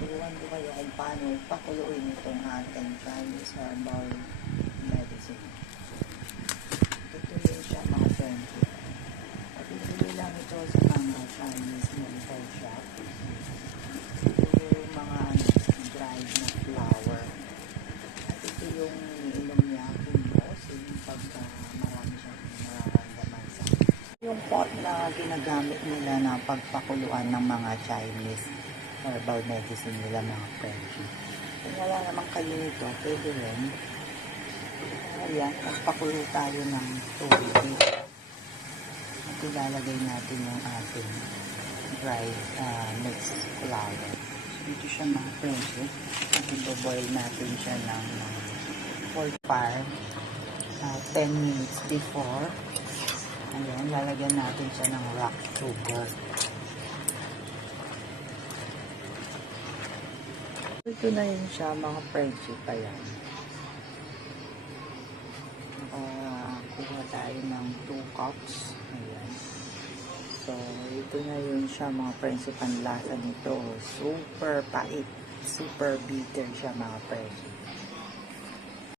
turuan ko kayo kung paano pakuluin itong ating Chinese herbal medicine. Tutuloy siya mga friends. Patuloy lang ito sa mga Chinese medical shop. Ito yung mga dried na flower. At ito yung iniinom niya kung bossing pagka marami siyang nararamdaman sa yung pot na ginagamit nila na pagpakuluan ng mga Chinese herbal medicine nila mga friends. Kung wala naman kayo nito, pwede rin. Ayan, magpakulo tayo ng tubig. At ilalagay natin yung ating dried mixed flour. So, dito siya mga friends. At i-boil natin siya ng 10 minutes before. Ayan, lalagyan natin siya ng rock sugar. Ito na yun siya mga friendship pa yan. Kuha tayo ng 2 cups. Ayan. So, ito na yun siya mga friendship. Ang lasa nito. Super pait. Super bitter siya mga friendship.